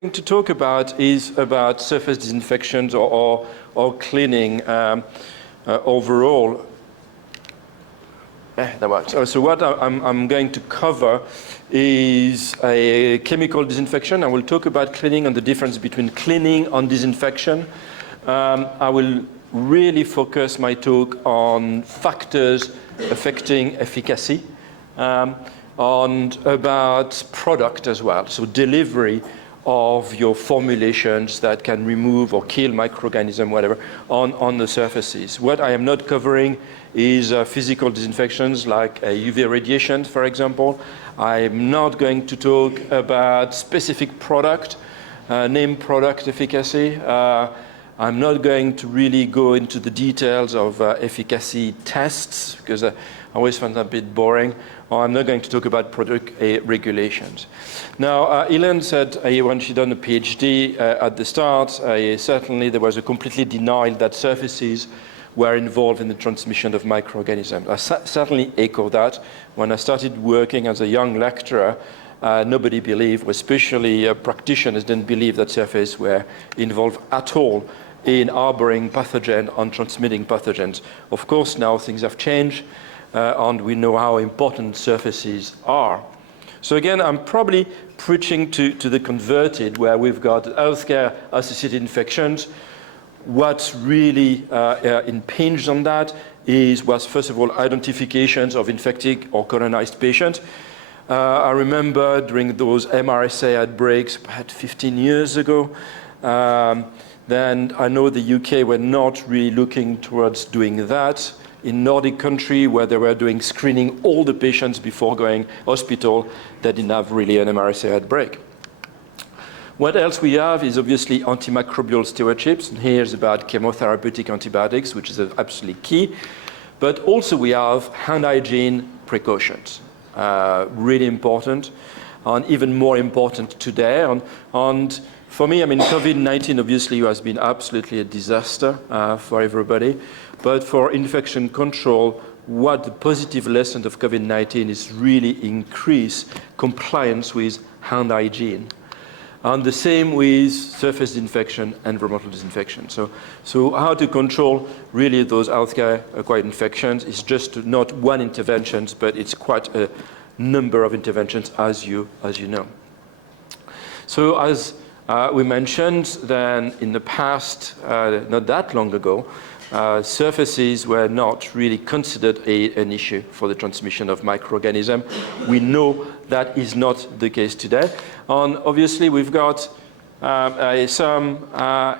To talk about is about surface disinfections or cleaning overall. That works. So what I'm going to cover is a chemical disinfection. I will talk about cleaning and the difference between cleaning and disinfection. I will really focus my talk on factors affecting efficacy and about product as well, so delivery of your formulations that can remove or kill microorganisms, whatever, on the surfaces. What I am not covering is physical disinfections like UV radiation, for example. I'm not going to talk about specific product, name product efficacy. I'm not going to really go into the details of efficacy tests because I always find that a bit boring. Or I'm not going to talk about product regulations. Now, Ellen said when she done a PhD at the start, certainly there was a completely denial that surfaces were involved in the transmission of microorganisms. I certainly echo that. When I started working as a young lecturer, nobody believed, especially practitioners didn't believe that surfaces were involved at all in harboring pathogens and transmitting pathogens. Of course, now things have changed. And we know how important surfaces are. So again, I'm probably preaching to the converted, where we've got healthcare-associated infections. What's really impinged on that was, first of all, identifications of infected or colonized patients. I remember during those MRSA outbreaks about 15 years ago, then I know the UK were not really looking towards doing that. In Nordic country, where they were doing screening all the patients before going hospital, they didn't have really an MRSA outbreak. What else we have is obviously antimicrobial stereotypes. And here's about chemotherapeutic antibiotics, which is absolutely key. But also we have hand hygiene precautions, really important, and even more important today. And for me, I mean, COVID-19 obviously has been absolutely a disaster for everybody. But for infection control, what the positive lesson of COVID-19 is really increase compliance with hand hygiene. And the same with surface disinfection, environmental disinfection. So how to control really those healthcare-acquired infections is just not one intervention, but it's quite a number of interventions, as you know. So as we mentioned, then in the past, not that long ago, surfaces were not really considered an issue for the transmission of microorganisms. We know that is not the case today. And obviously, we've got some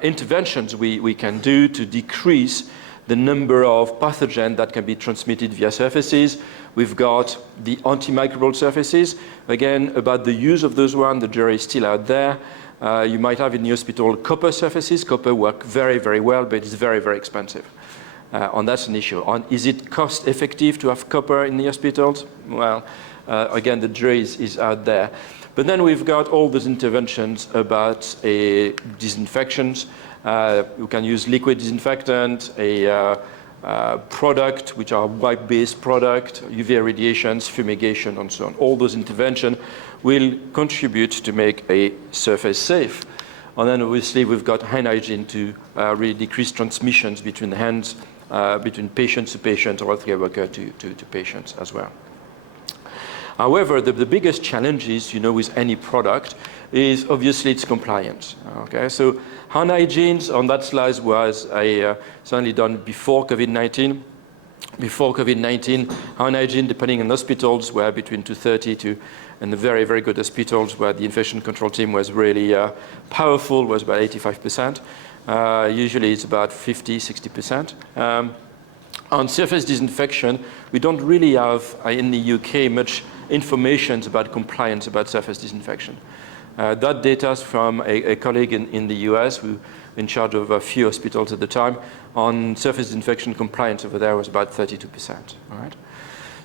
interventions we can do to decrease the number of pathogens that can be transmitted via surfaces. We've got the antimicrobial surfaces. Again, about the use of those ones, the jury is still out there. You might have in the hospital copper surfaces. Copper work very, very well, but it's very, very expensive. And that's an issue. And is it cost effective to have copper in the hospitals? Well, again, the jury is out there. But then we've got all those interventions about disinfections. You can use liquid disinfectant, a product, which are wipe-based product, UV irradiations, fumigation, and so on. All those interventions will contribute to make a surface safe. And then obviously we've got hand hygiene to really decrease transmissions between the hands, between patients to patients, or healthcare worker to patients as well. However, the biggest challenge is, with any product, is obviously its compliance. Okay, so hand hygiene on that slide was certainly done before COVID-19. Before COVID-19, hand hygiene, depending on hospitals, were between 230 and the very, very good hospitals where the infection control team was really powerful, was about 85%. Usually it's about 50, 60%. On surface disinfection, we don't really have, in the UK, much information about compliance about surface disinfection. That data is from a colleague in the US who in charge of a few hospitals at the time. On surface disinfection, compliance over there was about 32%. All right?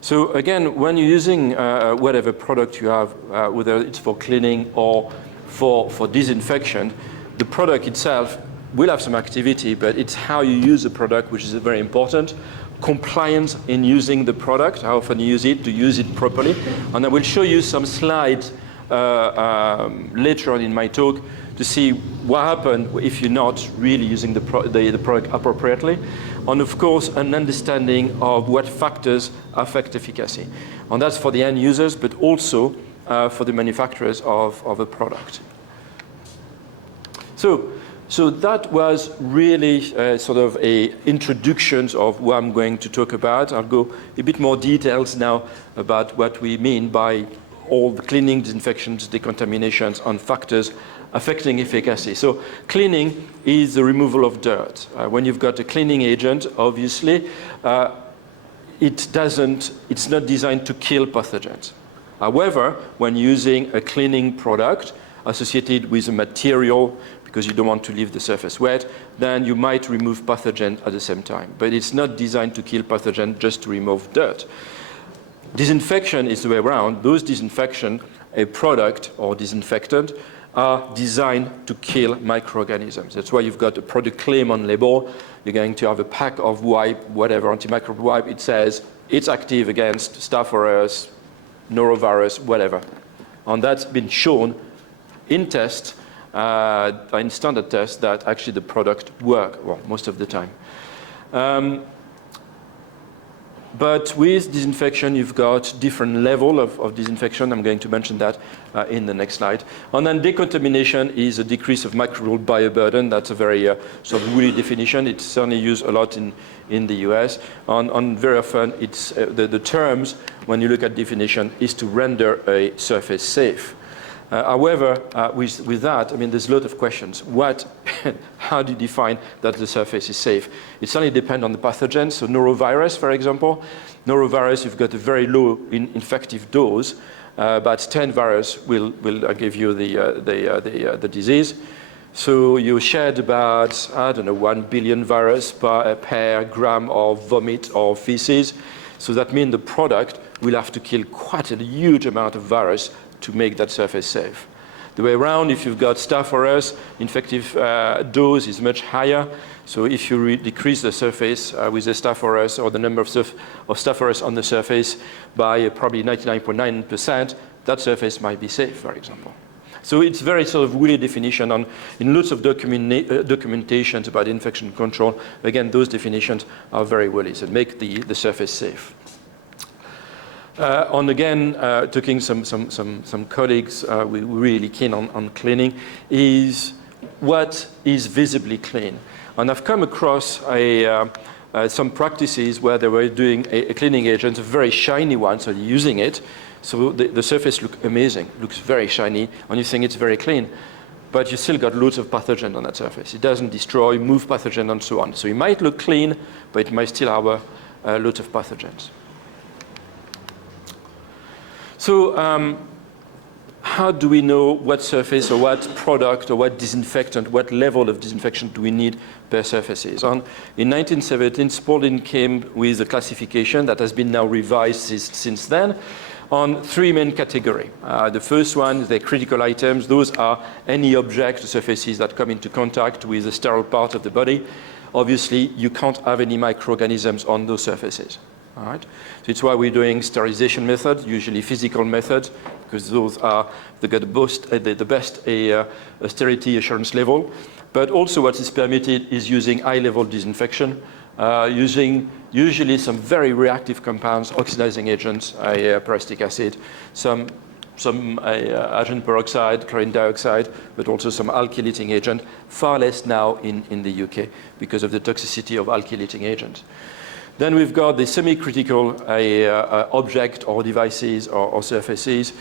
So again, when you're using whatever product you have, whether it's for cleaning or for disinfection, the product itself will have some activity, but it's how you use the product which is very important. Compliance in using the product, how often you use it, to use it properly. And I will show you some slides later on in my talk to see what happens if you're not really using the product appropriately. And of course, an understanding of what factors affect efficacy. And that's for the end users, but also for the manufacturers of a product. So that was really sort of a introduction of what I'm going to talk about. I'll go a bit more details now about what we mean by all the cleaning, disinfections, decontaminations, and factors affecting efficacy. So cleaning is the removal of dirt. When you've got a cleaning agent, obviously, it's not designed to kill pathogens. However, when using a cleaning product associated with a material, because you don't want to leave the surface wet, then you might remove pathogen at the same time. But it's not designed to kill pathogen, just to remove dirt. Disinfection is the way around. Those disinfection, a product or disinfectant, are designed to kill microorganisms. That's why you've got a product claim on label. You're going to have a pack of wipe, whatever, antimicrobial wipe. It says it's active against Staph aureus, norovirus, whatever. And that's been shown in tests, in standard tests, that actually the product work, well, most of the time. But with disinfection, you've got different level of disinfection. I'm going to mention that in the next slide. And then decontamination is a decrease of microbial bioburden. That's a very sort of woolly definition. It's certainly used a lot in the US. And very often, it's the terms, when you look at definition, is to render a surface safe. However, with that, I mean, there's a lot of questions. How do you define that the surface is safe? It certainly depends on the pathogen. So norovirus, for example, norovirus, you've got a very low infective dose, but 10 virus will give you the disease. So you shed about, I don't know, 1 billion virus per gram of vomit or feces. So that means the product will have to kill quite a huge amount of virus to make that surface safe. The way around, if you've got Staph aureus, infective dose is much higher. So if you decrease the surface with the Staph aureus or the number of Staph aureus on the surface by probably 99.9%, that surface might be safe, for example. So it's very sort of weird definition. In lots of documentations about infection control, again, those definitions are very woolly, so make the surface safe. And again, talking some colleagues, we're really keen on cleaning, is what is visibly clean. And I've come across some practices where they were doing a cleaning agent, a very shiny one, so using it, so the surface looks amazing, looks very shiny, and you think it's very clean. But you still got loads of pathogen on that surface. It doesn't destroy, move pathogen, and so on. So it might look clean, but it might still have lots of pathogens. So how do we know what surface or what product or what disinfectant, what level of disinfection do we need per surfaces? And in 1917, Spalding came with a classification that has been now revised since then on three main categories. The first one, the critical items. Those are any object or surfaces that come into contact with the sterile part of the body. Obviously, you can't have any microorganisms on those surfaces. All right. So it's why we're doing sterilization methods, usually physical methods, because those are the best sterility assurance level. But also what is permitted is using high-level disinfection, using usually some very reactive compounds, oxidizing agents, peracetic acid, some hydrogen peroxide, chlorine dioxide, but also some alkylating agent, far less now in the UK because of the toxicity of alkylating agents. Then we've got the semi-critical object or devices or surfaces.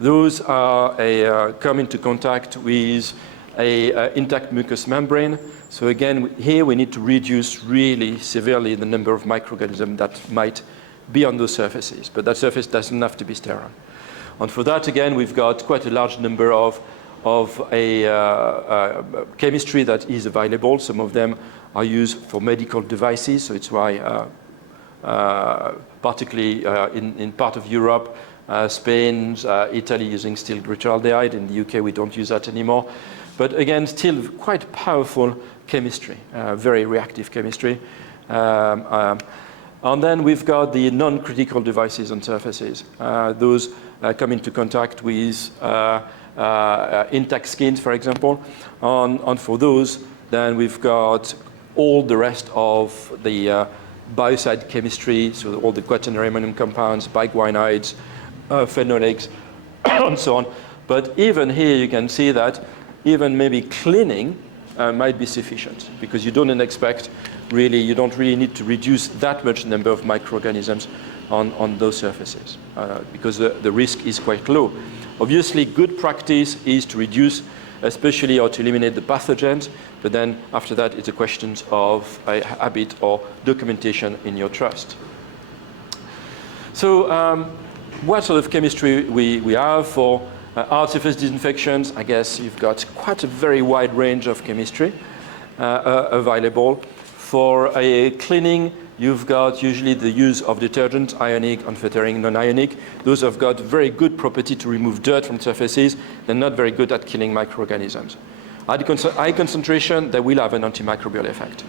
Those are come into contact with an intact mucous membrane. So again, here we need to reduce really severely the number of microorganisms that might be on those surfaces. But that surface doesn't have to be sterile. And for that, again, we've got quite a large number of chemistry that is available. Some of them are used for medical devices, so it's why, particularly in part of Europe, Spain, Italy using still glyceraldehyde. In the UK, we don't use that anymore. But again, still quite powerful chemistry, very reactive chemistry. And then we've got the non-critical devices and surfaces. Those come into contact with intact skins, for example. And for those, then we've got all the rest of the biocide chemistry, so all the quaternary ammonium compounds, biguanides, phenolics, and so on. But even here, you can see that even maybe cleaning might be sufficient, because you don't expect really, you don't really need to reduce that much number of microorganisms on those surfaces, because the risk is quite low. Obviously, good practice is to reduce, especially, or to eliminate the pathogens, but then after that, it's a question of a habit or documentation in your trust. So what sort of chemistry we have for hard surface disinfections? I guess you've got quite a very wide range of chemistry available. For a cleaning, you've got usually the use of detergent, ionic, unfettering, non-ionic. Those have got very good property to remove dirt from surfaces. They're not very good at killing microorganisms. At high concentration, they will have an antimicrobial effect.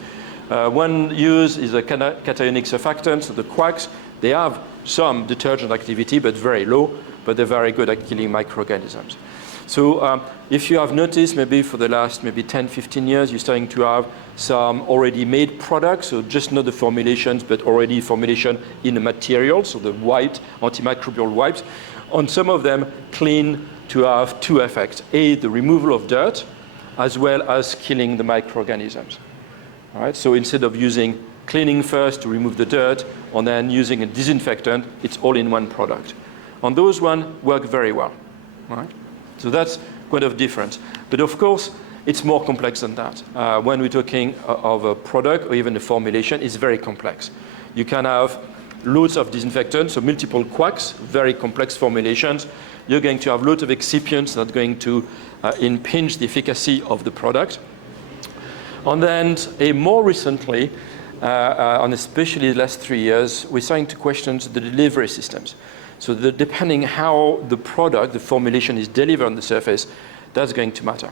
One use is a cationic surfactant, so the quacks. They have some detergent activity, but very low, but they're very good at killing microorganisms. So if you have noticed, maybe for the last maybe 10, 15 years, you're starting to have some already made products, so just not the formulations, but already formulation in the material, so the white, antimicrobial wipes. On some of them, clean to have two effects. A, the removal of dirt, as well as killing the microorganisms. All right, so instead of using cleaning first to remove the dirt, and then using a disinfectant, it's all in one product. And those ones work very well. All right? So that's quite a difference. But of course, it's more complex than that. When we're talking of a product or even a formulation, it's very complex. You can have loads of disinfectants, so multiple quacks, very complex formulations. You're going to have loads of excipients that are going to impinge the efficacy of the product. And then more recently, and especially the last 3 years, we're starting to question the delivery systems. So depending how the product, the formulation is delivered on the surface, that's going to matter.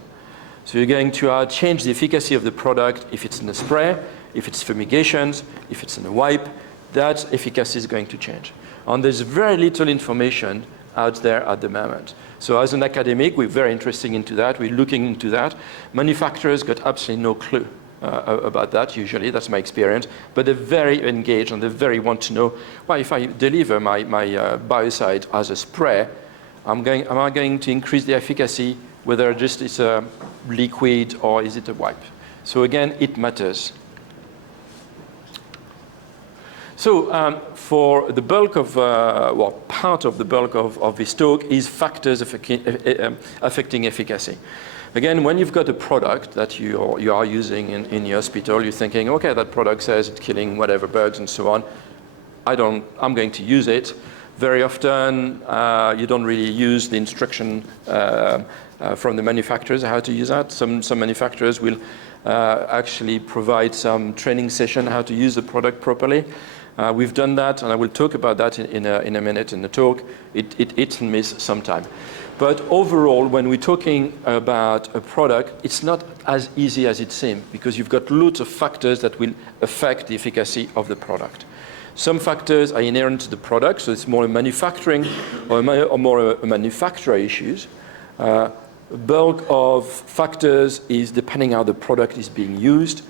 So you're going to change the efficacy of the product if it's in a spray, if it's fumigations, if it's in a wipe, that efficacy is going to change. And there's very little information out there at the moment. So as an academic, we're very interested into that. We're looking into that. Manufacturers got absolutely no clue about that, usually. That's my experience. But they're very engaged and they very want to know, well, if I deliver my biocide as a spray, am I going to increase the efficacy, whether just it's a liquid or is it a wipe? So again, it matters. So for the bulk of, well, part of the bulk of this talk is factors affecting efficacy. Again, when you've got a product that you are using in your hospital, you're thinking, okay, that product says it's killing whatever bugs and so on. I'm going to use it. Very often, you don't really use the instruction from the manufacturers how to use that. Some manufacturers will actually provide some training session how to use the product properly. We've done that, and I will talk about that in a minute in the talk. It hits and miss sometime. But overall, when we're talking about a product, it's not as easy as it seems, because you've got loads of factors that will affect the efficacy of the product. Some factors are inherent to the product, so it's more a manufacturing or more a manufacturer issues. Bulk of factors is depending how the product is being used.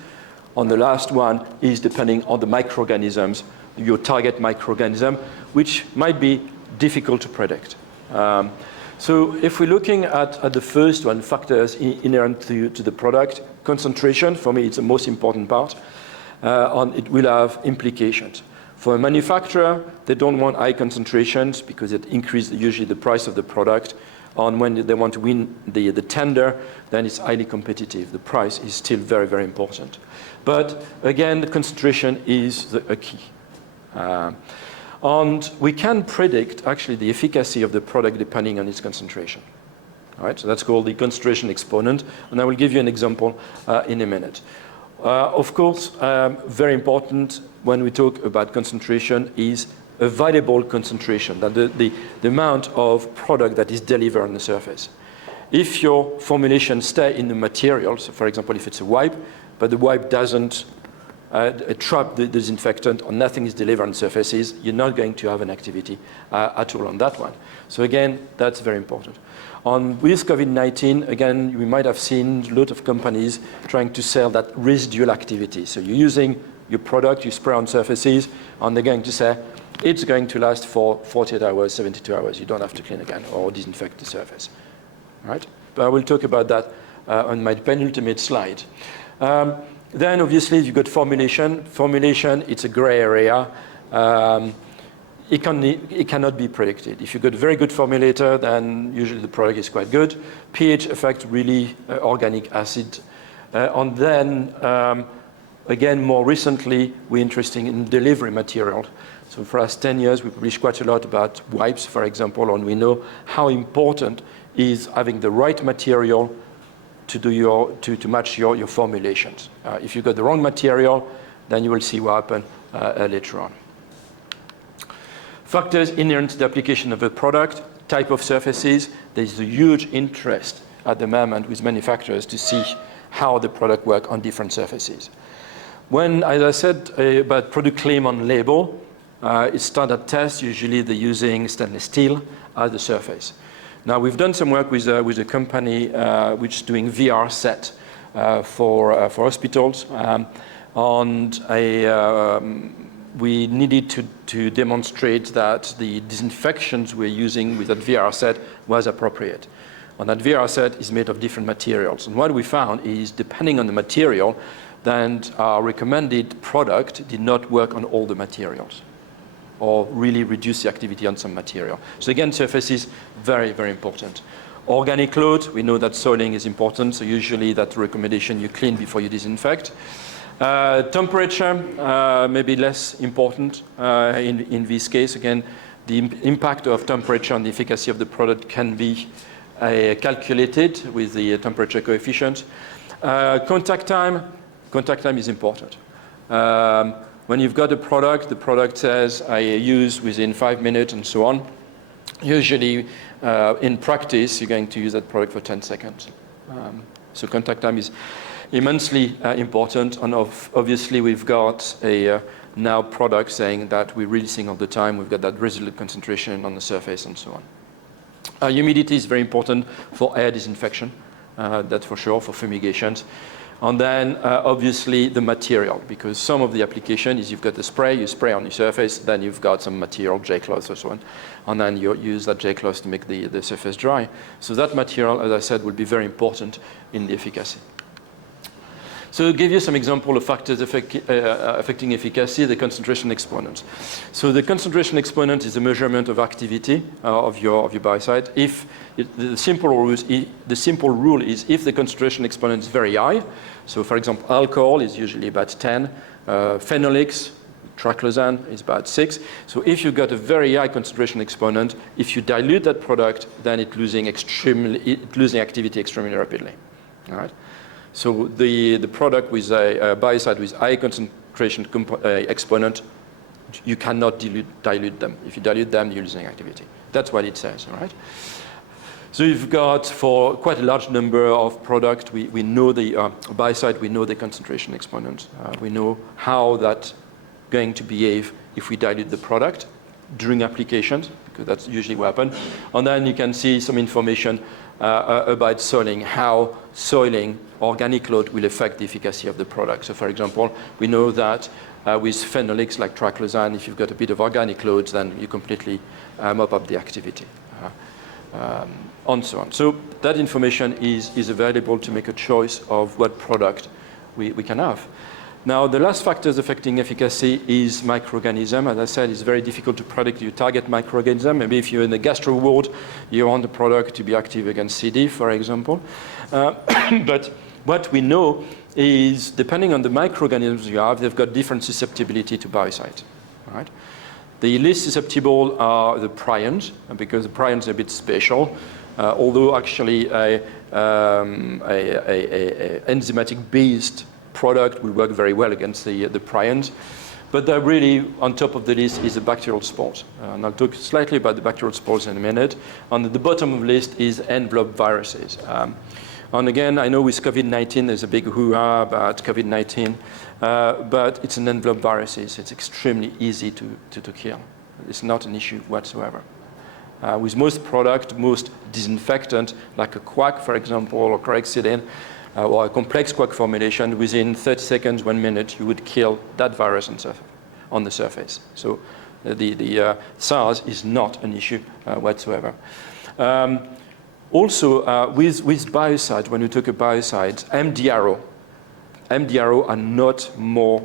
And the last one is depending on the microorganisms, your target microorganism, which might be difficult to predict. So if we're looking at the first one, factors inherent to the product, concentration, for me, it's the most important part, and it will have implications. For a manufacturer, they don't want high concentrations because it increases usually the price of the product. And when they want to win the tender, then it's highly competitive. The price is still very, very important. But again, the concentration is a key. And we can predict actually the efficacy of the product depending on its concentration. All right, so that's called the concentration exponent. And I will give you an example in a minute. Of course, very important when we talk about concentration is available concentration, that the amount of product that is delivered on the surface. If your formulation stays in the material, so for example, if it's a wipe, but the wipe doesn't trap the disinfectant or nothing is delivered on surfaces, you're not going to have an activity at all on that one. So again, that's very important. With COVID-19, again, we might have seen a lot of companies trying to sell that residual activity. So you're using your product, you spray on surfaces, and they're going to say, it's going to last for 48 hours, 72 hours. You don't have to clean again or disinfect the surface. Right? But I will talk about that on my penultimate slide. Then, obviously, you've got formulation. Formulation, it's a gray area. It cannot be predicted. If you've got a very good formulator, then usually the product is quite good. pH affects really organic acid. And then, again, more recently, we're interested in delivery material. So for the last 10 years, we published quite a lot about wipes, for example, and we know how important is having the right material to match your formulations. If you've got the wrong material, then you will see what happens later on. Factors inherent to the application of a product, type of surfaces. There's a huge interest at the moment with manufacturers to see how the product works on different surfaces. When, as I said about product claim on label, it's standard test. Usually they're using stainless steel as the surface. Now, we've done some work with a company which is doing VR set for hospitals. We needed to demonstrate that the disinfections we're using with that VR set was appropriate. And that VR set is made of different materials. And what we found is, depending on the material, then our recommended product did not work on all the materials, or really reduce the activity on some material. So again, surface is very, very important. Organic load, we know that soiling is important, so usually that recommendation you clean before you disinfect. Temperature, maybe less important in this case. Again, the impact of temperature on the efficacy of the product can be calculated with the temperature coefficient. Contact time is important. When you've got a product, the product says, I use within 5 minutes and so on. Usually, in practice, you're going to use that product for 10 seconds. So contact time is immensely important. And obviously, we've got a now product saying that we're releasing all the time. We've got that residual concentration on the surface and so on. Humidity is very important for air disinfection. That's for sure, for fumigations. And then, obviously, the material, because some of the application is you've got the spray, you spray on the surface, then you've got some material, J-cloth or so on, and then you use that J-cloth to make the surface dry. So that material, as I said, will be very important in the efficacy. So to give you some example of factors affecting efficacy, the concentration exponent. So the concentration exponent is a measurement of activity of your biocide. The simple rule is if the concentration exponent is very high, so for example, alcohol is usually about 10, phenolics, triclosan is about 6. So if you've got a very high concentration exponent, if you dilute that product, then it's losing activity extremely rapidly. All right? So the product with a biocide with high concentration exponent, you cannot dilute them. If you dilute them, you're losing activity. That's what it says, all right? So you've got, for quite a large number of products, we know the biocide, we know the concentration exponent. We know how that's going to behave if we dilute the product during applications, because that's usually what happens. And then you can see some information about soiling, how soiling organic load will affect the efficacy of the product. So for example, we know that with phenolics like triclosan, if you've got a bit of organic loads, then you completely mop up the activity, and so on. So that information is available to make a choice of what product we can have. Now, the last factors affecting efficacy is microorganism. As I said, it's very difficult to predict your target microorganism. Maybe if you're in the gastro ward, you want the product to be active against CD, for example. But what we know is, depending on the microorganisms you have, they've got different susceptibility to biocides. Right? The least susceptible are the prions, because the prions are a bit special. Although actually a enzymatic-based product will work very well against the prions. But really, on top of the list is the bacterial spores. And I'll talk slightly about the bacterial spores in a minute. On the bottom of the list is envelope viruses. And again, I know with COVID-19, there's a big hoo-ha about COVID-19, but it's an envelope viruses. It's extremely easy to kill. It's not an issue whatsoever. with most product, most disinfectant, like a quack, for example, or chlorhexidine, or a complex quack formulation, within 30 seconds, 1 minute, you would kill that virus on the surface. So the SARS is not an issue whatsoever. Also, with biocides, when you talk about biocides, MDRO are not more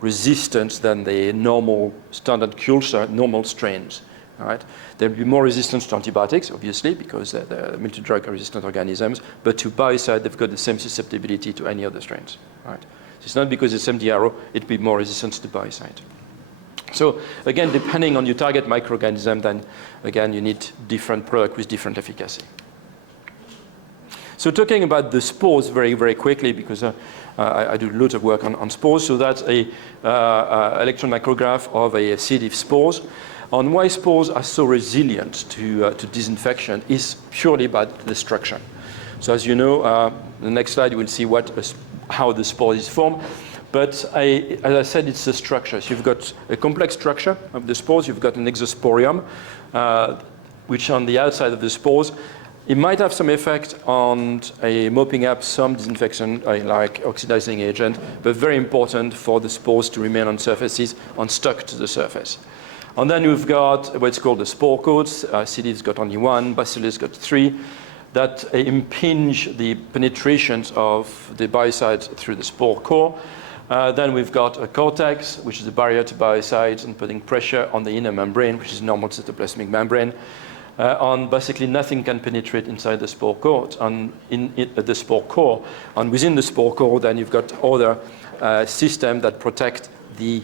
resistant than the normal standard culture, normal strains. All right? They'll be more resistant to antibiotics, obviously, because they're multi-drug resistant organisms, but to biocide, they've got the same susceptibility to any other strains. Right? So it's not because it's MDRO, it'd be more resistant to biocide. So again, depending on your target microorganism, then again, you need different product with different efficacy. So talking about the spores very, very quickly, because I do lots of work on spores. So that's a electron micrograph of a C. diff spores. On why spores are so resilient to disinfection is purely about the structure. So as you know, the next slide you will see how the spore is formed. But as I said, it's a structure. So you've got a complex structure of the spores. You've got an exosporium, which on the outside of the spores, it might have some effect on mopping up some disinfection, like oxidizing agent, but very important for the spores to remain on surfaces, stuck to the surface. And then we've got what's called the spore coats. C. diff's got only one, Bacillus got 3, that impinge the penetrations of the biocides through the spore core. Then we've got a cortex, which is a barrier to biocides and putting pressure on the inner membrane, which is normal cytoplasmic membrane. Basically, nothing can penetrate inside the spore core. The spore core, and within the spore core, then you've got other systems that protect the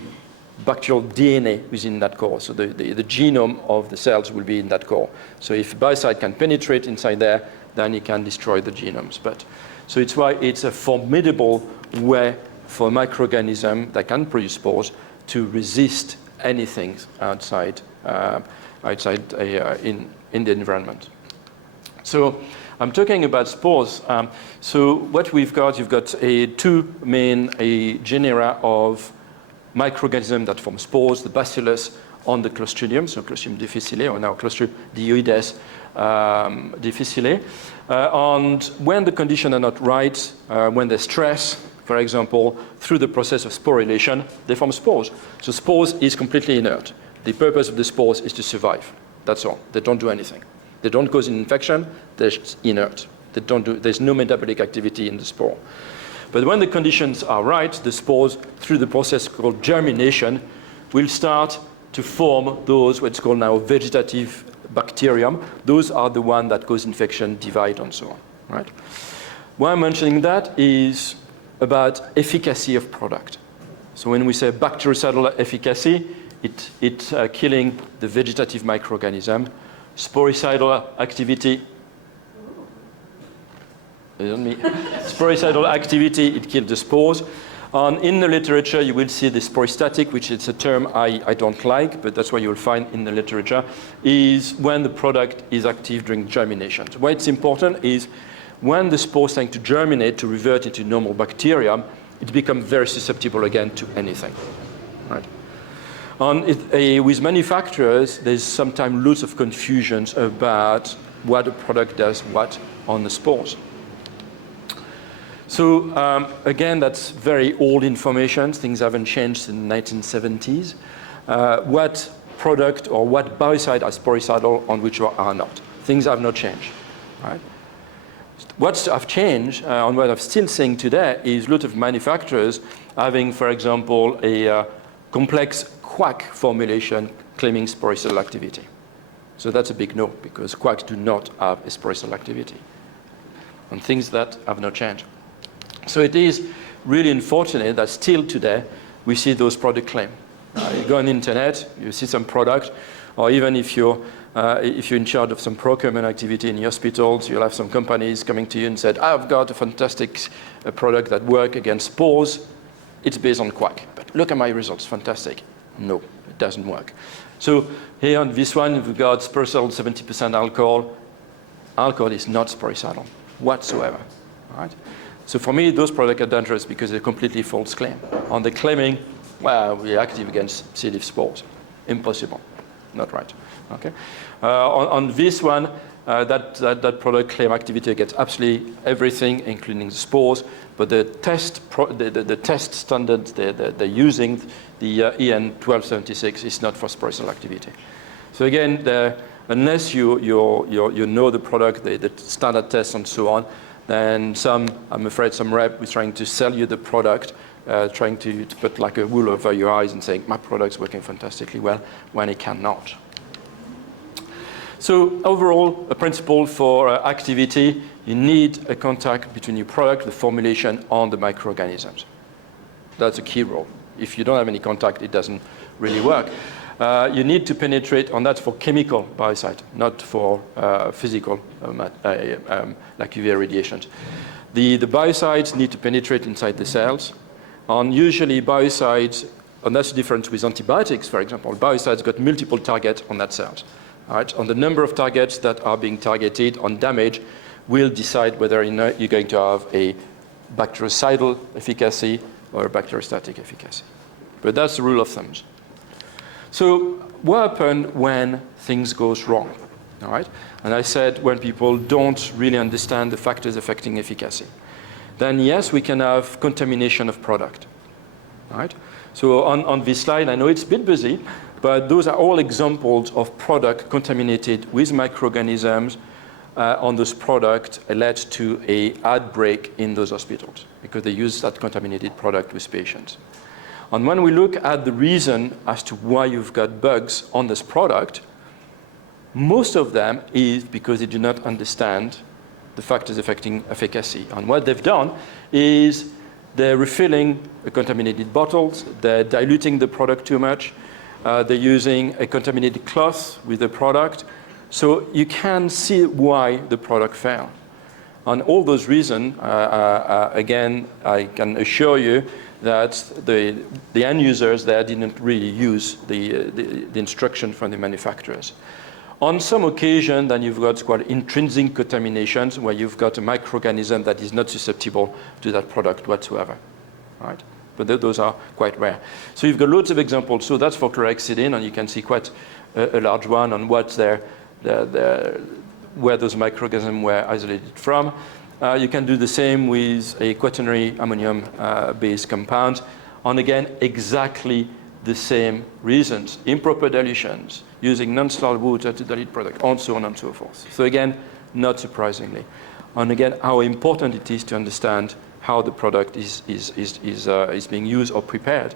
bacterial DNA within that core. So the genome of the cells will be in that core. So if biocide can penetrate inside there, then it can destroy the genomes. So it's why it's a formidable way for a microorganism that can produce spores to resist anything outside in the environment. So I'm talking about spores. So what we've got, you've got two main genera of microorganisms that form spores, the Bacillus on the Clostridium, so Clostridium difficile, or now Clostridium dioides difficile. And when the conditions are not right, when there's stress, for example, through the process of sporulation, they form spores. So spores is completely inert. The purpose of the spores is to survive. That's all. They don't do anything. They don't cause an infection. They're inert. There's no metabolic activity in the spore. But when the conditions are right, the spores, through the process called germination, will start to form those what's called now vegetative bacterium. Those are the ones that cause infection, divide, and so on. Right? Why I'm mentioning that is about efficacy of product. So when we say bactericidal efficacy, it's killing the vegetative microorganism. Sporicidal activity, sporicidal activity, it kills the spores. And in the literature, you will see the sporistatic, which is a term I don't like, but that's what you'll find in the literature, is when the product is active during germination. So why it's important is when the spore is starting to germinate, to revert into normal bacterium, it becomes very susceptible again to anything. Right? And with manufacturers, there's sometimes lots of confusions about what a product does what on the spores. So again, that's very old information. Things haven't changed in the 1970s. What product or what biocide are sporicidal and which are not? Things have not changed. Right? What's have changed and what I'm still seeing today is a lot of manufacturers having, for example, a complex quack formulation claiming sporicidal activity. So that's a big no, because quacks do not have a sporicidal activity. And things that have not changed. So it is really unfortunate that still today we see those product claims. You go on the internet, you see some product, or even if you're in charge of some procurement activity in hospitals, you'll have some companies coming to you and said, I've got a fantastic product that works against spores. It's based on quack, but look at my results, fantastic. No, it doesn't work. So here on this one, we've got sporicidal 70% alcohol. Alcohol is not sporicidal whatsoever. All right? So for me, those products are dangerous because they're completely false claim. And they're claiming, well, we're active against C. diff spores. Impossible. not right. Okay. On this one, that product claim activity against absolutely everything, including the spores. But the test standard they're using, the EN 1276, is not for sporicide activity. So again, unless you know the product, the standard tests and so on, then I'm afraid some rep is trying to sell you the product, trying to put like a wool over your eyes and saying, my product's working fantastically well, when it cannot. So overall, a principle for activity, you need a contact between your product, the formulation, and the microorganisms. That's a key role. If you don't have any contact, it doesn't really work. You need to penetrate, and that's for chemical biocide, not for physical, like UV radiations. The biocides need to penetrate inside the cells, and usually biocides, and that's the difference with antibiotics, for example. Biocides got multiple targets on that cells. Right? On the number of targets that are being targeted on damage will decide whether you're going to have a bactericidal efficacy or a bacteriostatic efficacy. But that's the rule of thumb. So what happens when things goes wrong? All right? And I said when people don't really understand the factors affecting efficacy. Then yes, we can have contamination of product. All right? So on this slide, I know it's a bit busy, but those are all examples of product contaminated with microorganisms on those products led to an outbreak in those hospitals because they use that contaminated product with patients. And when we look at the reason as to why you've got bugs on this product, most of them is because they do not understand the factors affecting efficacy. And what they've done is they're refilling contaminated bottles, they're diluting the product too much, they're using a contaminated cloth with the product. So you can see why the product failed. On all those reasons, again, I can assure you that the end users there didn't really use the instruction from the manufacturers. On some occasion, then you've got quite intrinsic contaminations where you've got a microorganism that is not susceptible to that product whatsoever, right? But those are quite rare. So you've got loads of examples. So that's for chlorhexidine, and you can see quite a large one on what's there, where those microorganisms were isolated from. You can do the same with a quaternary ammonium-based compound, and again, exactly the same reasons. Improper dilutions, using non-sterile water to dilute product, and so on and so forth. So again, not surprisingly. And again, how important it is to understand how the product is being used or prepared.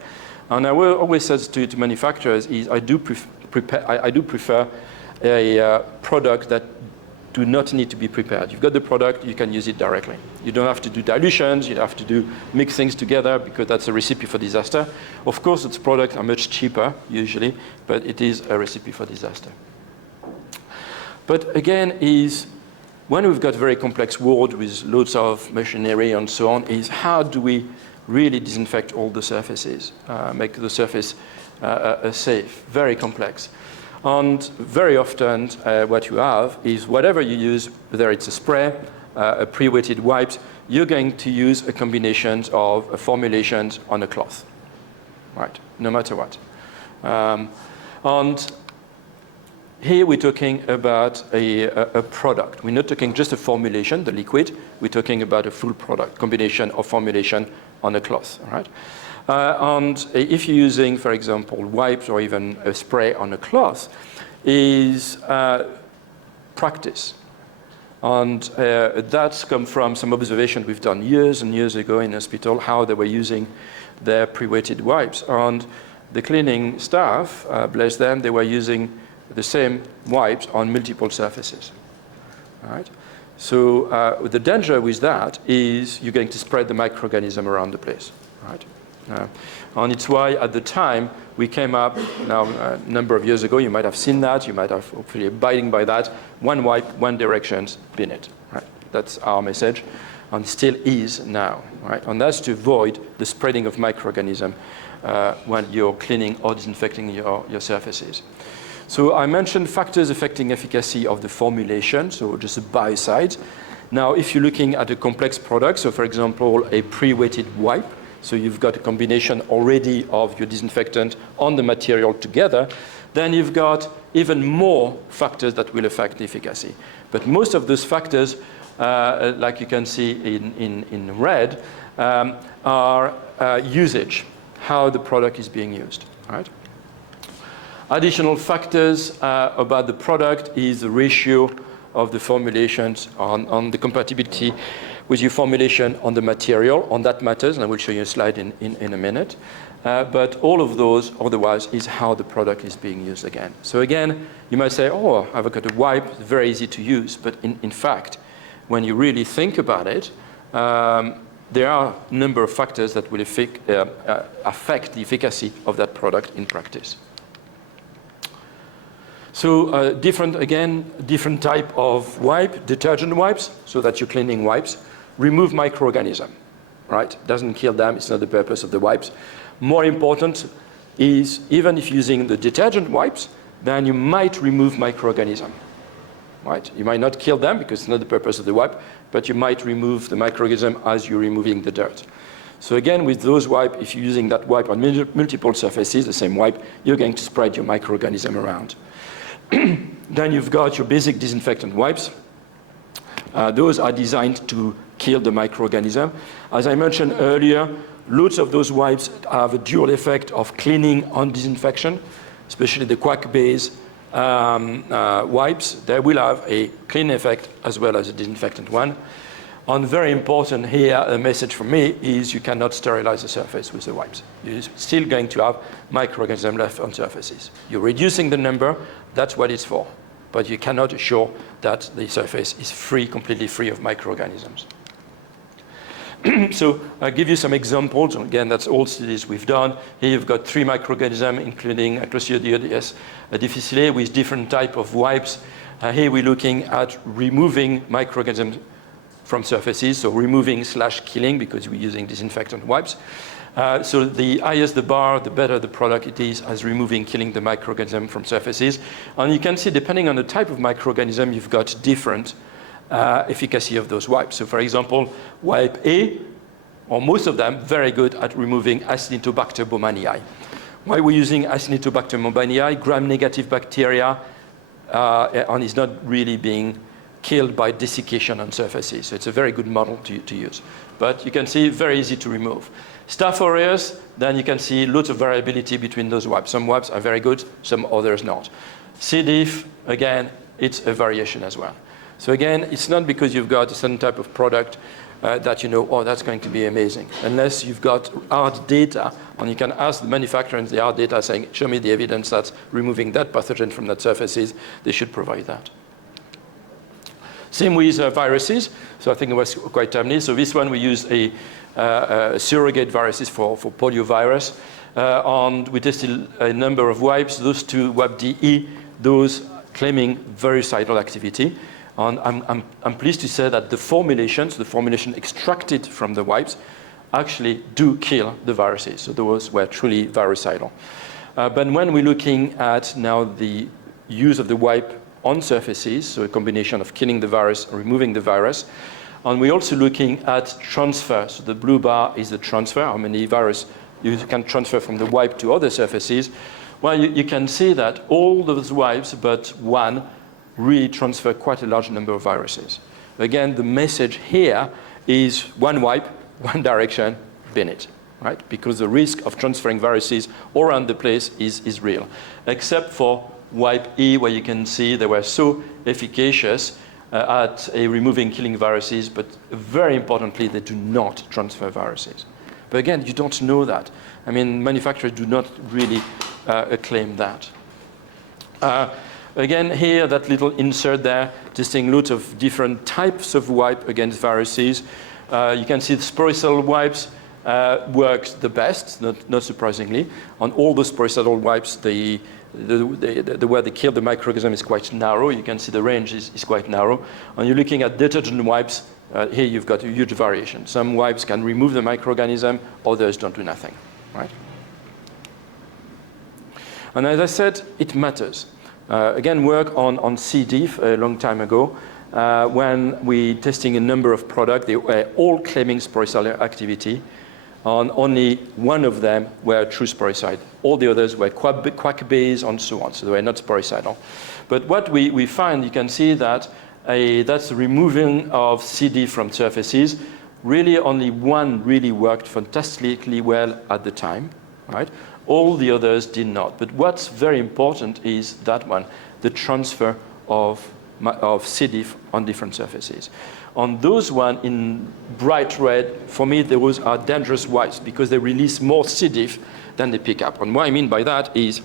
And I will always say to manufacturers is I do prefer a product that do not need to be prepared. You've got the product, you can use it directly. You don't have to do dilutions, you don't have to mix things together because that's a recipe for disaster. Of course, its products are much cheaper usually, but it is a recipe for disaster. But again, when we've got a very complex world with loads of machinery and so on, is how do we really disinfect all the surfaces, make the surface safe, very complex. And very often what you have is whatever you use, whether it's a spray, a pre-wetted wipes, you're going to use a combination of formulations on a cloth, right? No matter what. And here we're talking about a product. We're not talking just a formulation, the liquid. We're talking about a full product, combination of formulation on a cloth, all right? And if you're using, for example, wipes or even a spray on a cloth, is practice. And that's come from some observation we've done years and years ago in hospital, how they were using their pre-wetted wipes. And the cleaning staff, bless them, they were using the same wipes on multiple surfaces. All right? So the danger with that is you're going to spread the microorganism around the place. Right? And it's why at the time we came up, now a number of years ago, you might have seen that, you might have hopefully abiding by that, one wipe, one directions, bin it. Right? That's our message, and still is now. Right? And that's to avoid the spreading of microorganism when you're cleaning or disinfecting your surfaces. So I mentioned factors affecting efficacy of the formulation, so just the biocides. Now, if you're looking at a complex product, so for example, a pre-wetted wipe, so you've got a combination already of your disinfectant on the material together, then you've got even more factors that will affect the efficacy. But most of those factors, like you can see in red, are usage, how the product is being used. Right? Additional factors about the product is the ratio of the formulations on the compatibility with your formulation on the material. On that matters, and I will show you a slide in a minute. But all of those, otherwise, is how the product is being used again. So again, you might say, oh, I've got a wipe, it's very easy to use. But in fact, when you really think about it, there are a number of factors that will affect the efficacy of that product in practice. So different type of wipe, detergent wipes, so that you're cleaning wipes, remove microorganisms, right? Doesn't kill them, it's not the purpose of the wipes. More important is, even if using the detergent wipes, then you might remove microorganisms, right? You might not kill them because it's not the purpose of the wipe, but you might remove the microorganism as you're removing the dirt. So again, with those wipes, if you're using that wipe on multiple surfaces, the same wipe, you're going to spread your microorganism around. Then you've got your basic disinfectant wipes. Those are designed to kill the microorganism. As I mentioned earlier, lots of those wipes have a dual effect of cleaning and disinfection, especially the quack-based wipes. They will have a clean effect as well as a disinfectant one. And very important here, a message from me is you cannot sterilize the surface with the wipes. You're still going to have microorganisms left on surfaces. You're reducing the number, that's what it's for. But you cannot assure that the surface is free, completely free of microorganisms. So I'll give you some examples. Again, that's all studies we've done. Here you've got 3 microorganisms, including Clostridium difficile, with different type of wipes. Here we're looking at removing microorganisms from surfaces, so removing/killing, because we're using disinfectant wipes. So the higher the bar, the better the product it is as removing, killing the microorganism from surfaces. And you can see, depending on the type of microorganism, you've got different efficacy of those wipes. So for example, wipe A, or most of them, very good at removing Acinetobacter baumannii. Why we're using Acinetobacter baumannii? Gram-negative bacteria, and is not really being killed by desiccation on surfaces. So it's a very good model to use. But you can see, very easy to remove. Staph aureus, then you can see lots of variability between those wipes. Some wipes are very good, some others not. C. diff, again, it's a variation as well. So again, it's not because you've got a certain type of product that you know, oh, that's going to be amazing. Unless you've got hard data, and you can ask the manufacturer and the hard data saying, show me the evidence that's removing that pathogen from that surfaces, they should provide that. Same with viruses. So I think it was quite timely. So this one, we used a surrogate viruses for poliovirus. And we tested a number of wipes. Those 2, wipe DE, those claiming virucidal activity. And I'm pleased to say that the formulation extracted from the wipes actually do kill the viruses. So those were truly virucidal. But when we're looking at now the use of the wipe on surfaces, so a combination of killing the virus and removing the virus. And we're also looking at transfer. So the blue bar is the transfer, how many virus you can transfer from the wipe to other surfaces. Well, you can see that all those wipes but one really transfer quite a large number of viruses. Again, the message here is one wipe, one direction, bin it, right? Because the risk of transferring viruses all around the place is real, except for wipe E, where you can see they were so efficacious at removing, killing viruses, but very importantly, they do not transfer viruses. But again, you don't know that. I mean, manufacturers do not really claim that. Again, here, that little insert there, testing lots of different types of wipe against viruses. You can see the sporicidal wipes works the best, not surprisingly. On all the sporicidal wipes, the way they kill the microorganism is quite narrow. You can see the range is quite narrow. And you're looking at detergent wipes, here you've got a huge variation. Some wipes can remove the microorganism, others don't do nothing, right? And as I said, it matters. Again, work on C. diff a long time ago, when we testing a number of products, they were all claiming sporicidal activity. Only one of them were true sporicide. All the others were quack base and so on, so they were not sporicidal. But what we find, you can see that that's removing of CD from surfaces. Really, only one really worked fantastically well at the time, right? All the others did not. But what's very important is that one, the transfer of CD on different surfaces. On those one in bright red, for me, those are dangerous wipes because they release more C. diff than they pick up. And what I mean by that is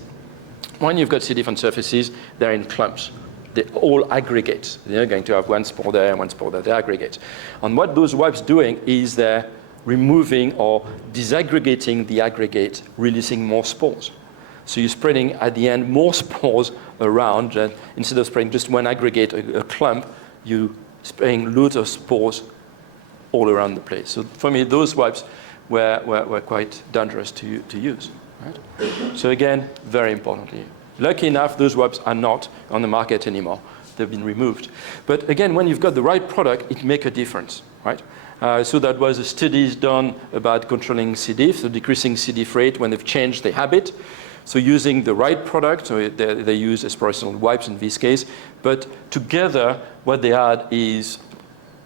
when you've got C. diff on surfaces, they're in clumps. They all aggregate. They're going to have one spore there and one spore there. They aggregate. And what those wipes doing is they're removing or disaggregating the aggregate, releasing more spores. So you're spreading, at the end, more spores around. And instead of spreading just one aggregate, a clump, you spraying loads of spores all around the place. So for me, those wipes were quite dangerous to use. Right? So again, very importantly, lucky enough, those wipes are not on the market anymore. They've been removed. But again, when you've got the right product, it makes a difference, right? So that was a studies done about controlling C. diff, so decreasing C. diff rate when they've changed their habit. So using the right product, so they use sporicidal wipes in this case, but together what they had is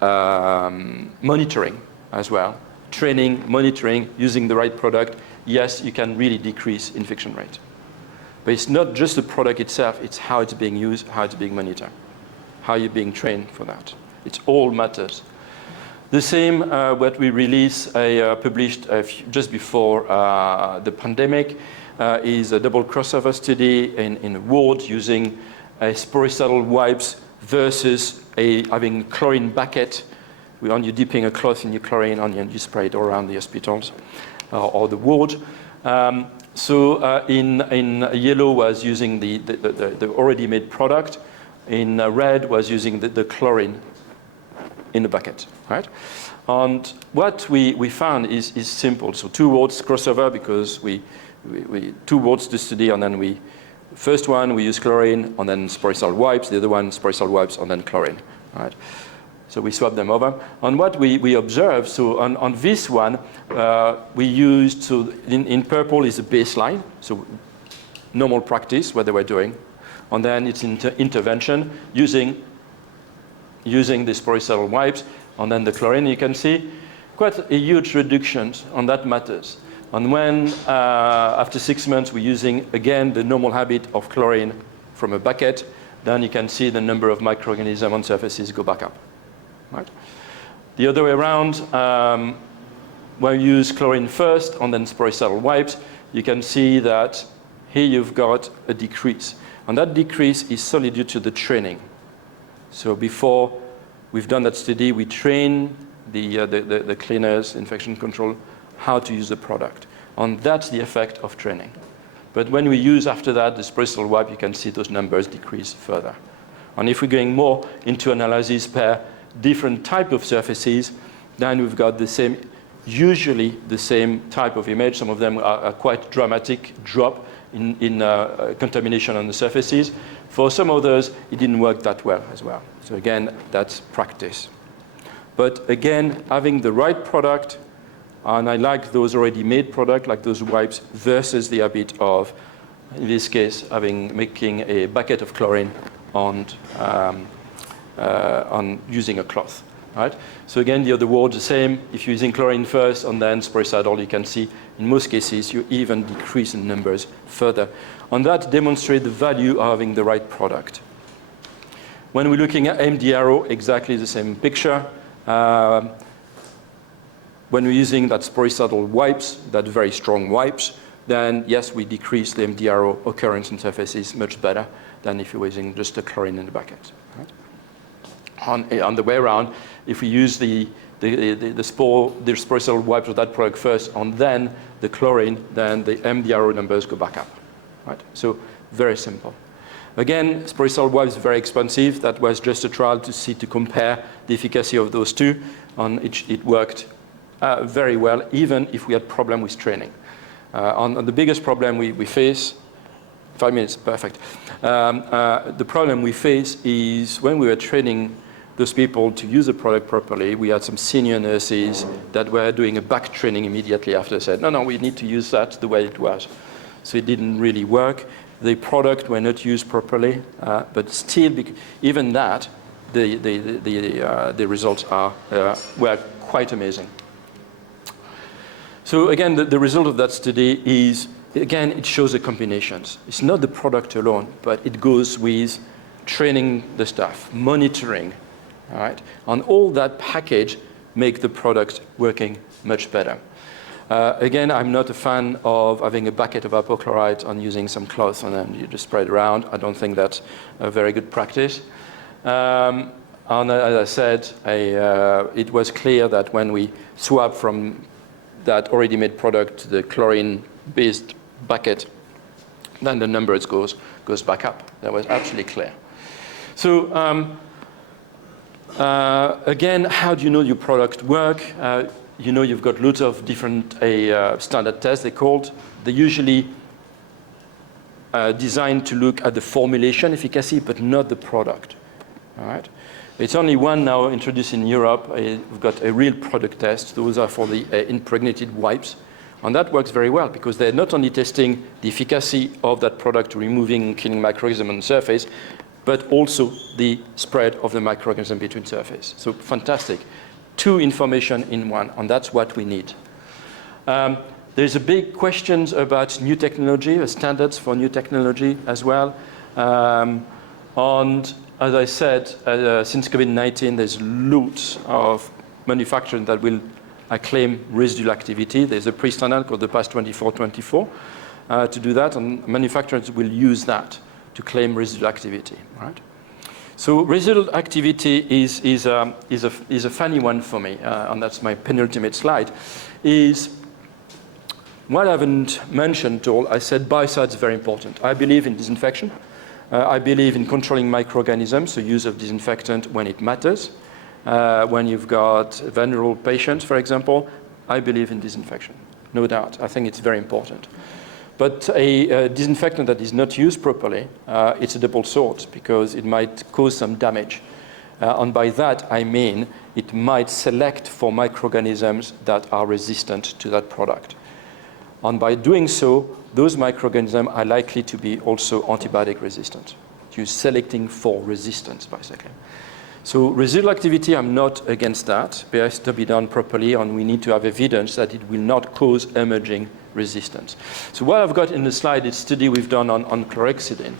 monitoring as well, training, monitoring, using the right product. Yes, you can really decrease infection rate. But it's not just the product itself, it's how it's being used, how it's being monitored, how you're being trained for that. It all matters. The same, what we released, published just before the pandemic, is a double crossover study in wards using sporicidal wipes versus having chlorine bucket. When you're dipping a cloth in your chlorine and you spray it all around the hospitals or the ward. So in yellow was using the already made product. In red was using the chlorine in the bucket, right? And what we found is simple. So 2 wards crossover because we 2 wards to study, and then first one we use chlorine and then sporicidal wipes, the other one sporicidal wipes and then chlorine, right? So we swap them over. And what we observed, so on this one, we used, so in purple is a baseline, so normal practice, what they were doing. And then it's intervention using the sporicidal wipes and then the chlorine. You can see quite a huge reduction on that matters. And when, after 6 months, we're using, again, the normal habit of chlorine from a bucket, then you can see the number of microorganisms on surfaces go back up. Right? The other way around, when you use chlorine first and then sporicidal wipes, you can see that here you've got a decrease. And that decrease is solely due to the training. So before we've done that study, we train the cleaners, infection control, how to use the product. And that's the effect of training. But when we use after that the sporicidal wipe, you can see those numbers decrease further. And if we're going more into analysis per different type of surfaces, then we've got the same, usually the same type of image. Some of them are quite dramatic drop in contamination on the surfaces. For some others, it didn't work that well as well. So again, that's practice. But again, having the right product, and I like those already made products, like those wipes, versus the habit of, in this case, making a bucket of chlorine and on using a cloth. Right? So again, the other word the same. If you're using chlorine first and then sporicidal, you can see in most cases you even decrease in numbers further. And that demonstrates the value of having the right product. When we're looking at MDRO, exactly the same picture. When we're using that sporicidal wipes, that very strong wipes, then yes, we decrease the MDRO occurrence in surfaces much better than if you're using just a chlorine in the bucket. Right? On the way around, if we use the sporicidal wipes of that product first and then the chlorine, then the MDRO numbers go back up. Right? So very simple. Again, sporicidal wipes are very expensive. That was just a trial to compare the efficacy of those two, and it worked very well, even if we had problem with training. On the biggest problem we face, 5 minutes, perfect. The problem we face is when we were training those people to use the product properly. We had some senior nurses that were doing a back training immediately after, said, no, we need to use that the way it was. So it didn't really work. The product were not used properly, but still, even that, the results were quite amazing. So again, the result of that study is, again, it shows the combinations. It's not the product alone, but it goes with training the staff, monitoring, all right? And all that package make the product working much better. Again, I'm not a fan of having a bucket of hypochlorite and using some cloth and then you just spread around. I don't think that's a very good practice. And as I said, it was clear that when we swap from that already made product to the chlorine-based bucket, then the numbers goes back up. That was absolutely clear. So again, how do you know your product work? You know you've got loads of different standard tests, they're called. They're usually designed to look at the formulation efficacy, but not the product. All right? It's only one now introduced in Europe. We've got a real product test. Those are for the impregnated wipes. And that works very well because they're not only testing the efficacy of that product removing killing microorganisms on the surface, but also the spread of the microorganism between surface. So fantastic. Two information in one, and that's what we need. There's a big questions about new technology, standards for new technology as well. And as I said, since COVID-19, there's loads of manufacturing that will claim residual activity. There's a pre-standard called the PAS 2424 to do that, and manufacturers will use that to claim residual activity, right? So residual activity is a funny one for me, and that's my penultimate slide, is what I haven't mentioned at all. I said biocides is very important. I believe in disinfection. I believe in controlling microorganisms, so use of disinfectant when it matters. When you've got vulnerable patients, for example, I believe in disinfection, no doubt. I think it's very important. But a disinfectant that is not used properly, it's a double sword because it might cause some damage. And by that, I mean it might select for microorganisms that are resistant to that product. And by doing so, those microorganisms are likely to be also antibiotic resistant. You're selecting for resistance, basically. So residual activity, I'm not against that. But it has to be done properly, and we need to have evidence that it will not cause emerging resistance. So what I've got in the slide is a study we've done on chlorhexidine.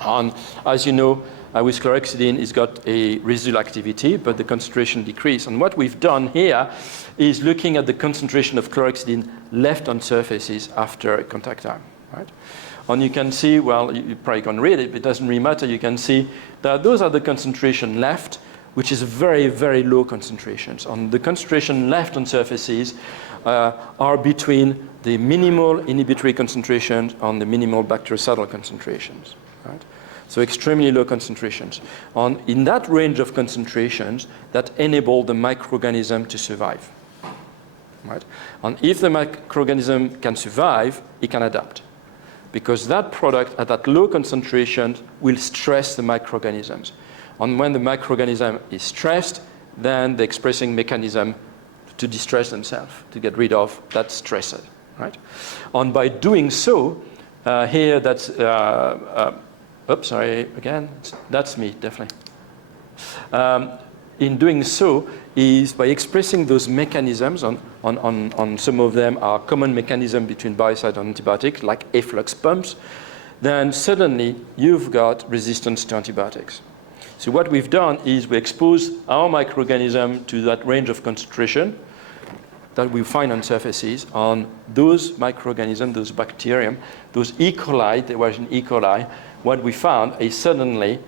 And as you know, with chlorhexidine, it's got a residual activity, but the concentration decreased. And what we've done here is looking at the concentration of chlorhexidine left on surfaces after a contact time, right? And you can see, well, you probably can read it, but it doesn't really matter. You can see that those are the concentration left, which is very, very low concentrations. And the concentration left on surfaces are between the minimal inhibitory concentrations and the minimal bactericidal concentrations, right? So extremely low concentrations. And in that range of concentrations, that enable the microorganism to survive, right? And if the microorganism can survive, it can adapt, because that product at that low concentration will stress the microorganisms. And when the microorganism is stressed, then the expressing mechanism to distress themselves, to get rid of that stressor, right? And by doing so, here that's, oops, sorry, again, that's me, definitely. In doing so is by expressing those mechanisms, on some of them are common mechanisms between biocide and antibiotic, like efflux pumps, then suddenly you've got resistance to antibiotics. So what we've done is we expose our microorganism to that range of concentration that we find on surfaces, on those microorganisms, those bacterium, those E. coli, there was an E. coli, what we found is suddenly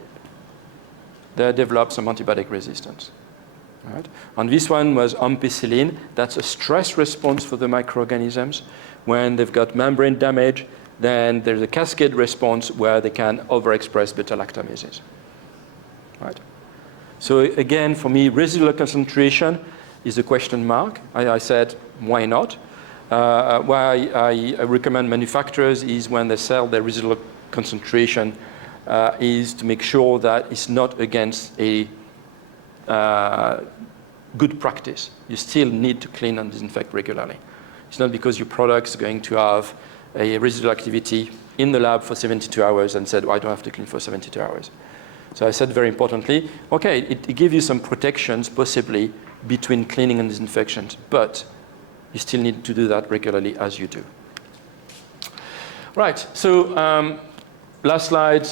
they developed some antibiotic resistance. Right? And this one was ampicillin. That's a stress response for the microorganisms. When they've got membrane damage, then there's a cascade response where they can overexpress beta-lactamases. Right? So again, for me, residual concentration is a question mark. I said, why not? Why I recommend manufacturers is when they sell their residual concentration is to make sure that it's not against a good practice. You still need to clean and disinfect regularly. It's not because your product is going to have a residual activity in the lab for 72 hours and said, well, I don't have to clean for 72 hours. So I said very importantly, okay, it gives you some protections possibly between cleaning and disinfection, but you still need to do that regularly as you do. Right, so last slide,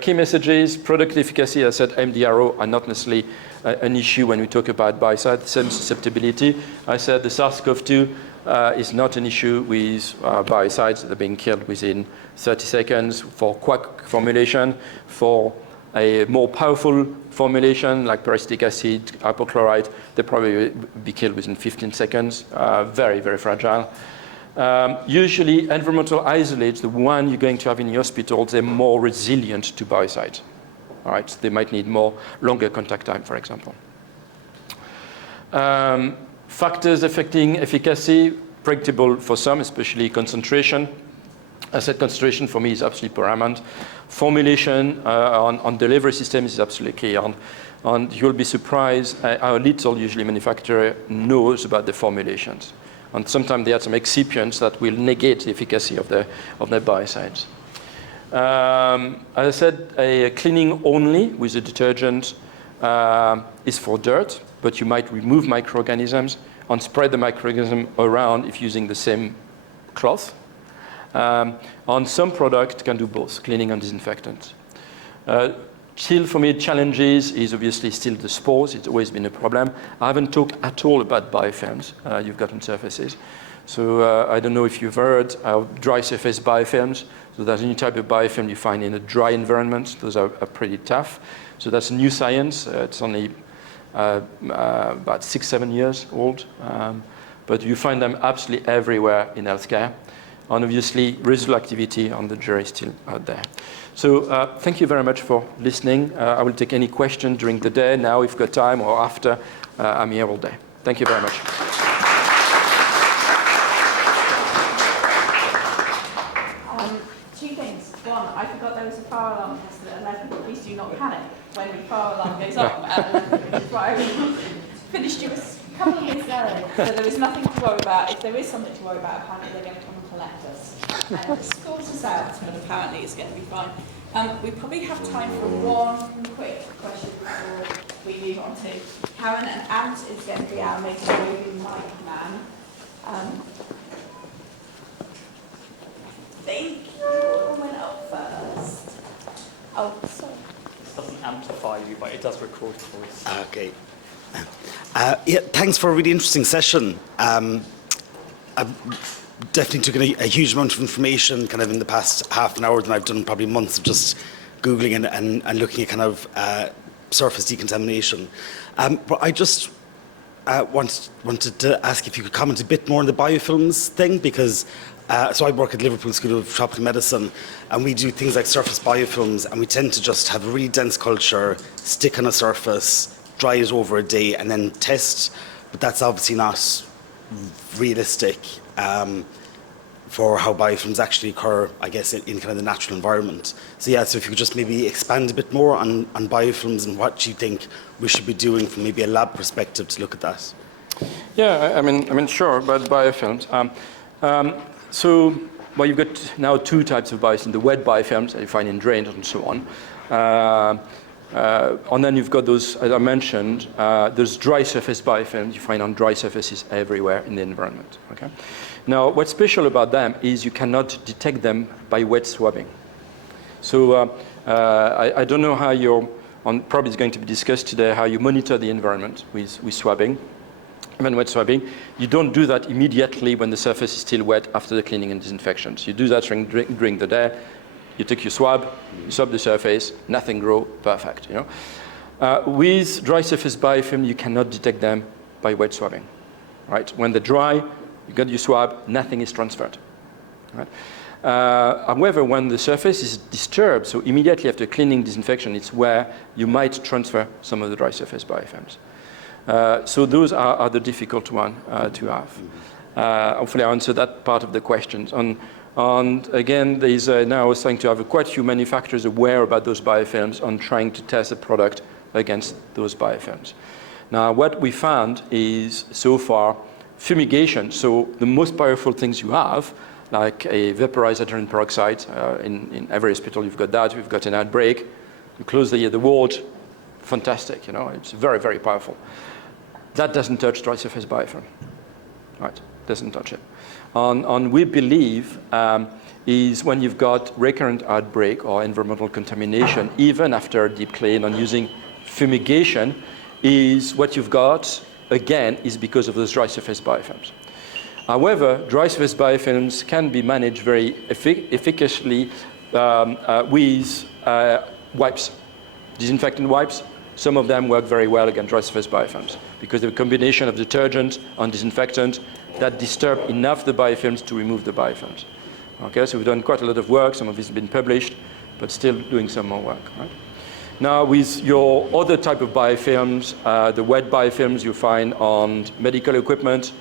key messages, product efficacy. I said MDRO are not necessarily an issue when we talk about biocide, same susceptibility. I said the SARS-CoV-2 is not an issue with biocides that are being killed within 30 seconds. For quark formulation, for a more powerful formulation like peracetic acid, hypochlorite, they probably be killed within 15 seconds. Very, very fragile. Usually, environmental isolates, the one you're going to have in the hospital, they're more resilient to biocides. All right, so they might need longer contact time, for example. Factors affecting efficacy, predictable for some, especially concentration. I said concentration for me is absolutely paramount. Formulation on delivery systems is absolutely key. And you'll be surprised how little usually manufacturer knows about the formulations. And sometimes they have some excipients that will negate the efficacy of their biocides. As I said, cleaning only with a detergent is for dirt, but you might remove microorganisms and spread the microorganism around if using the same cloth. On some product can do both, cleaning and disinfectant. Still, for me, challenges is obviously still the spores. It's always been a problem. I haven't talked at all about biofilms you've got on surfaces. So I don't know if you've heard of dry surface biofilms. So that's any type of biofilm you find in a dry environment. Those are pretty tough. So that's new science. It's only about 6-7 years old. But you find them absolutely everywhere in healthcare. And obviously, residual activity on the jury is still out there. So thank you very much for listening. I will take any questions during the day, now if you've got time, or after. I'm here all day. Thank you very much. Two things. One, I forgot there was a fire alarm test at 11. Please do not panic when the fire alarm goes off at 11. Right. Finished you a couple of minutes early. So there is nothing to worry about. If there is something to worry about, apparently they're going to come and collect us. The school's us out, but apparently it's going to be fine. We probably have time for one quick question before we move on to Karen, and Ant is going to be our major moving mic man. Thank you. Who went up first? Oh, sorry. This doesn't amplify you, but it does record your voice. Okay. Yeah, thanks for a really interesting session. I definitely took a huge amount of information kind of in the past half an hour than I've done probably months of just Googling and looking at kind of surface decontamination. But I just wanted to ask if you could comment a bit more on the biofilms thing, because so I work at Liverpool School of Tropical Medicine, and we do things like surface biofilms, and we tend to just have a really dense culture, stick on a surface, dry it over a day, and then test. But that's obviously not realistic for how biofilms actually occur, I guess, in kind of the natural environment. So yeah, so if you could just maybe expand a bit more on biofilms and what you think we should be doing from maybe a lab perspective to look at that. Yeah, I mean, sure, about biofilms. So, well, you've got now two types of biofilms: the wet biofilms that you find in drains and so on. And then you've got those, as I mentioned, those dry surface biofilms you find on dry surfaces everywhere in the environment. Okay. Now, what's special about them is you cannot detect them by wet swabbing. So I don't know how probably it's going to be discussed today, how you monitor the environment with swabbing. Even wet swabbing, you don't do that immediately when the surface is still wet after the cleaning and disinfection. So you do that during the day. You take your swab, you swab the surface, nothing grow, perfect. You know, with dry surface biofilm, you cannot detect them by wet swabbing. Right? When they're dry, you got your swab, nothing is transferred. Right? However, when the surface is disturbed, so immediately after cleaning disinfection, it's where you might transfer some of the dry surface biofilms. So those are the difficult one to have. Hopefully I answered that part of the questions. And again, there's now starting to have quite a few manufacturers aware about those biofilms and trying to test the product against those biofilms. Now, what we found is, so far, fumigation, so the most powerful things you have, like a vaporized hydrogen peroxide, in every hospital you've got that, we've got an outbreak, you close the ward, fantastic, it's very, very powerful. That doesn't touch dry surface biofilm, right? Doesn't touch it. On we believe is when you've got recurrent outbreak or environmental contamination, even after deep clean and using fumigation, is what you've got, again, is because of those dry surface biofilms. However, dry surface biofilms can be managed very efficaciously with wipes, disinfectant wipes. Some of them work very well against dry surface biofilms because the combination of detergent and disinfectant that disturb enough the biofilms to remove the biofilms. Okay, so we've done quite a lot of work. Some of this has been published, but still doing some more work. Right? Now, with your other type of biofilms, the wet biofilms you find on medical equipment,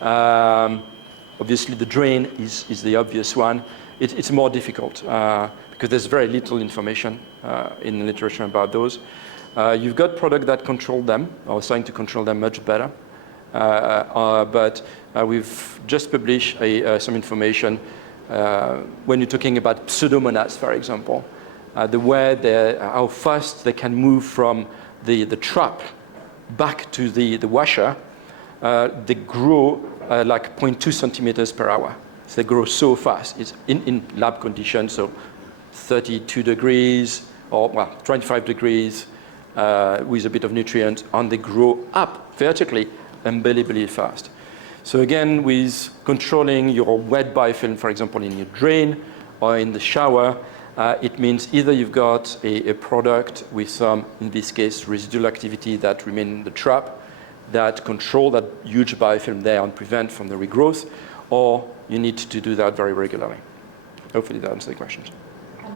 obviously the drain is the obvious one. It's more difficult because there's very little information in the literature about those. You've got products that control them, or trying to control them much better. But we've just published some information when you're talking about pseudomonas, for example, how fast they can move from the trap back to the washer. They grow like 0.2 centimeters per hour. So they grow so fast. It's in lab conditions, so 32 degrees or 25 degrees with a bit of nutrient, and they grow up vertically unbelievably fast. So again, with controlling your wet biofilm, for example, in your drain or in the shower, it means either you've got a product with some, in this case, residual activity that remain in the trap that control that huge biofilm there and prevent from the regrowth, or you need to do that very regularly. Hopefully that answers the questions.